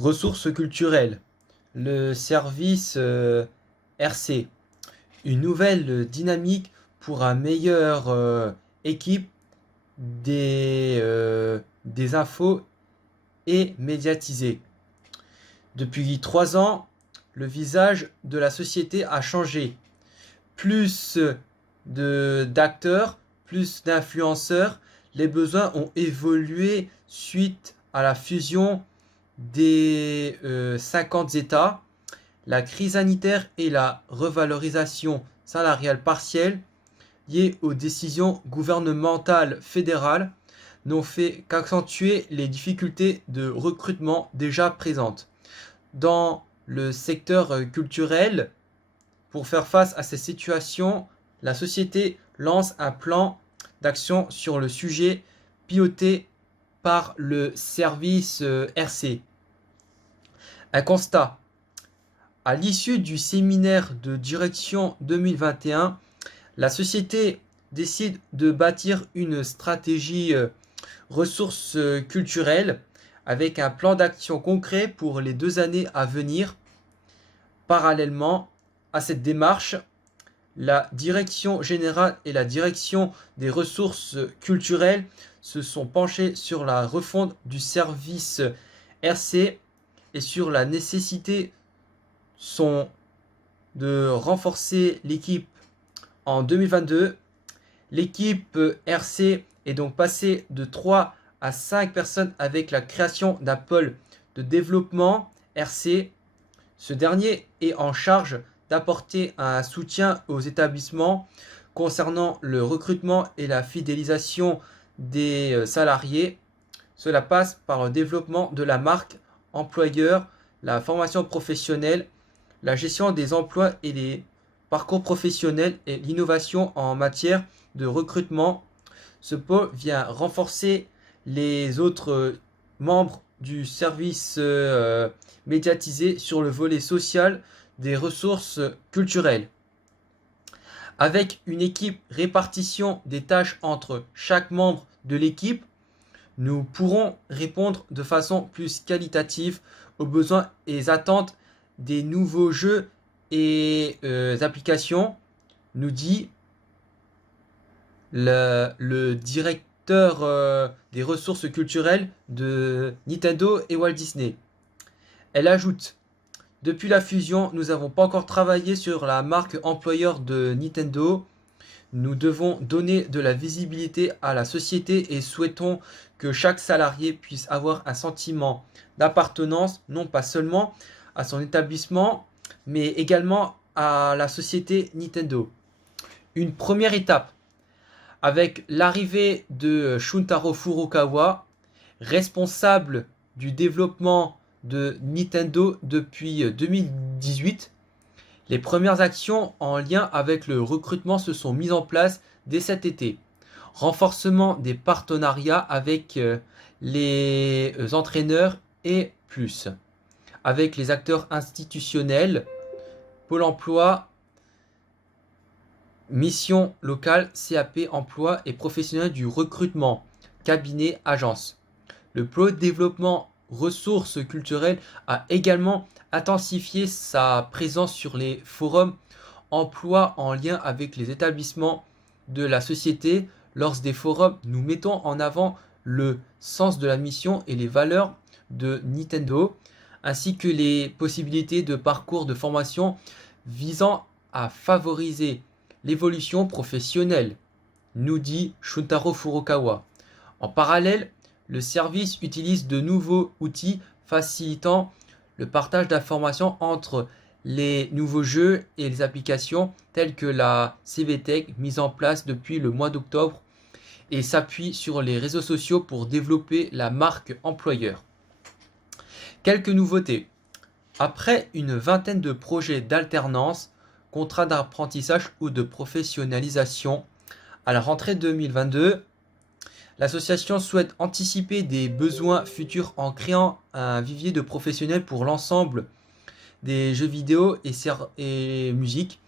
Ressources culturelles, le service RC, une nouvelle dynamique pour un meilleur équipe des infos et médiatisé. Depuis 3 ans, le visage de la société a changé. Plus d'acteurs, plus d'influenceurs, les besoins ont évolué suite à la fusion des 50 États, la crise sanitaire et la revalorisation salariale partielle liée aux décisions gouvernementales fédérales n'ont fait qu'accentuer les difficultés de recrutement déjà présentes. Dans le secteur culturel, pour faire face à ces situations, la société lance un plan d'action sur le sujet piloté par le service RC. Un constat. À l'issue du séminaire de direction 2021, la société décide de bâtir une stratégie ressources culturelles avec un plan d'action concret pour les 2 années à venir. Parallèlement à cette démarche, la direction générale et la direction des ressources culturelles se sont penchées sur la refonte du service RC et sur la nécessité de renforcer l'équipe en 2022. L'équipe RC est donc passée de 3 à 5 personnes avec la création d'un pôle de développement RC. Ce dernier est en charge d'apporter un soutien aux établissements concernant le recrutement et la fidélisation des salariés. Cela passe par le développement de la marque employeur, la formation professionnelle, la gestion des emplois et des parcours professionnels et l'innovation en matière de recrutement. Ce pôle vient renforcer les autres membres du service médiatisé sur le volet social des ressources culturelles. Avec une répartition des tâches entre chaque membre de l'équipe, nous pourrons répondre de façon plus qualitative aux besoins et attentes des nouveaux jeux et applications, nous dit le directeur des ressources culturelles de Nintendo et Walt Disney. Elle ajoute: depuis la fusion, nous n'avons pas encore travaillé sur la marque employeur de Nintendo. Nous devons donner de la visibilité à la société et souhaitons que chaque salarié puisse avoir un sentiment d'appartenance, non pas seulement à son établissement, mais également à la société Nintendo. Une première étape avec l'arrivée de Shuntaro Furukawa, responsable du développement de Nintendo depuis 2018. Les premières actions en lien avec le recrutement se sont mises en place dès cet été. Renforcement des partenariats avec les entraîneurs et plus. Avec les acteurs institutionnels, Pôle emploi, mission locale, CAP emploi et professionnels du recrutement, cabinet, agence. Le pôle développement ressources culturelles a également intensifié sa présence sur les forums emploi en lien avec les établissements de la société. Lors des forums, nous mettons en avant le sens de la mission et les valeurs de Nintendo, ainsi que les possibilités de parcours de formation visant à favoriser l'évolution professionnelle, nous dit Shuntaro Furukawa. En parallèle, le service utilise de nouveaux outils facilitant le partage d'informations entre les nouveaux jeux et les applications telles que la CVTech mise en place depuis le mois d'octobre et s'appuie sur les réseaux sociaux pour développer la marque employeur. Quelques nouveautés. Après une vingtaine de projets d'alternance, contrats d'apprentissage ou de professionnalisation, à la rentrée 2022, l'association souhaite anticiper des besoins futurs en créant un vivier de professionnels pour l'ensemble des jeux vidéo et musique.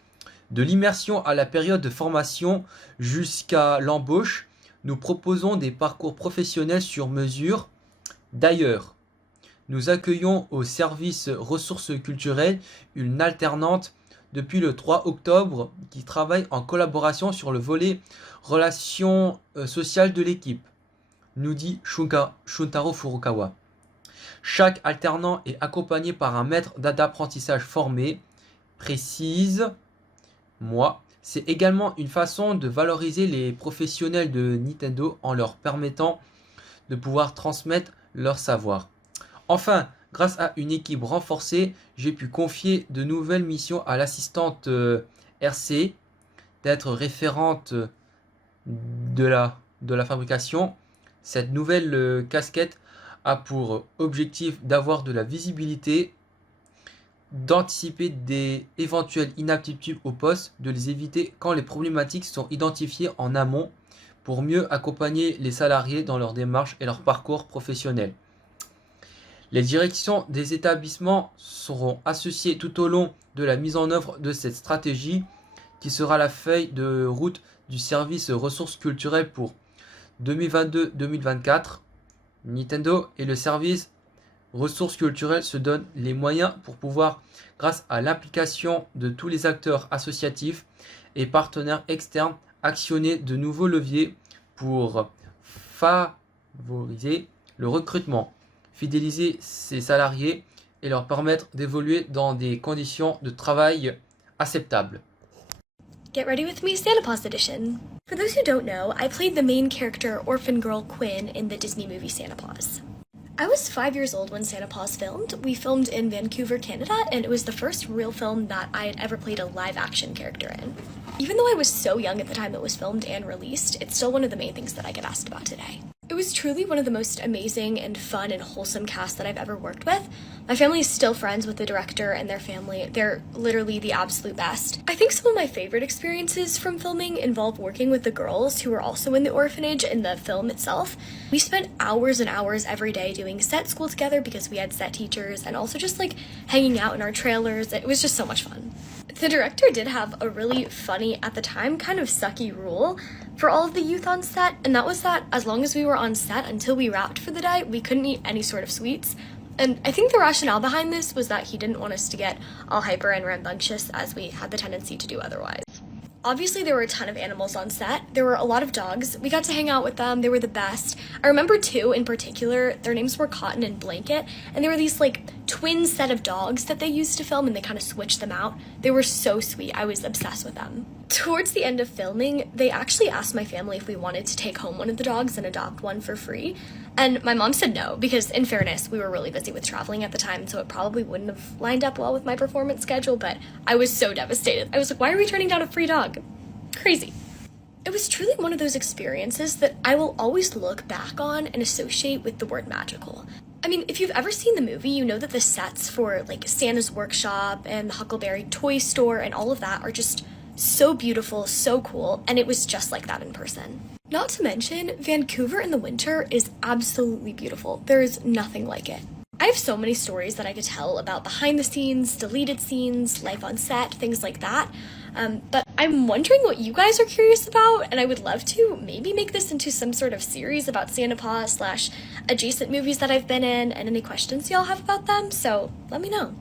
De l'immersion à la période de formation jusqu'à l'embauche, nous proposons des parcours professionnels sur mesure. D'ailleurs, Nous accueillons au service ressources culturelles une alternante depuis le 3 octobre qui travaille en collaboration sur le volet relations sociales de l'équipe, nous dit Shuntaro Furukawa. Chaque alternant est accompagné par un maître d'apprentissage formé, précise moi. C'est également une façon de valoriser les professionnels de Nintendo en leur permettant de pouvoir transmettre leur savoir. Enfin, grâce à une équipe renforcée, j'ai pu confier de nouvelles missions à l'assistante RC, d'être référente de la fabrication. Cette nouvelle casquette a pour objectif d'avoir de la visibilité, d'anticiper des éventuelles inaptitudes au poste, de les éviter quand les problématiques sont identifiées en amont pour mieux accompagner les salariés dans leur démarche et leur parcours professionnel. Les directions des établissements seront associées tout au long de la mise en œuvre de cette stratégie qui sera la feuille de route du service ressources culturelles pour 2022-2024. Nintendo et le service ressources culturelles se donnent les moyens pour pouvoir, grâce à l'implication de tous les acteurs associatifs et partenaires externes, actionner de nouveaux leviers pour favoriser le recrutement, fidéliser ses salariés et leur permettre d'évoluer dans des conditions de travail acceptables. Get ready with me, Santa Paws Edition. For those who don't know, I played the main character orphan girl Quinn in the Disney movie Santa Paws. I was 5 years old when Santa Paws filmed. We filmed in Vancouver, Canada, and it was the first real film that I had ever played a live-action character in. Even though I was so young at the time it was filmed and released, it's still one of the main things that I get asked about today. It was truly one of the most amazing and fun and wholesome casts that I've ever worked with. My family is still friends with the director and their family. They're literally the absolute best. I think some of my favorite experiences from filming involve working with the girls who were also in the orphanage in the film itself. We spent hours and hours every day doing set school together because we had set teachers, and also just like hanging out in our trailers. It was just so much fun. The director did have a really funny, at the time, kind of sucky rule for all of the youth on set, and that was that as long as we were on set until we wrapped for the day, we couldn't eat any sort of sweets. And I think the rationale behind this was that he didn't want us to get all hyper and rambunctious as we had the tendency to do otherwise. Obviously, there were a ton of animals on set. There were a lot of dogs. We got to hang out with them. They were the best. I remember two in particular. Their names were Cotton and Blanket, and they were these like twin set of dogs that they used to film, and they kind of switched them out. They were so sweet. I was obsessed with them. Towards the end of filming, they actually asked my family if we wanted to take home one of the dogs and adopt one for free. And my mom said no, because in fairness, we were really busy with traveling at the time, so it probably wouldn't have lined up well with my performance schedule, but I was so devastated. I was like, why are we turning down a free dog? Crazy. It was truly one of those experiences that I will always look back on and associate with the word magical. I mean, if you've ever seen the movie, you know that the sets for like Santa's Workshop and the Huckleberry Toy Store and all of that are just so beautiful, so cool, and it was just like that in person. Not to mention, Vancouver in the winter is absolutely beautiful. There is nothing like it. I have so many stories that I could tell about behind the scenes, deleted scenes, life on set, things like that. But I'm wondering what you guys are curious about, and I would love to maybe make this into some sort of series about Santa Paws / adjacent movies that I've been in, and any questions y'all have about them, so let me know.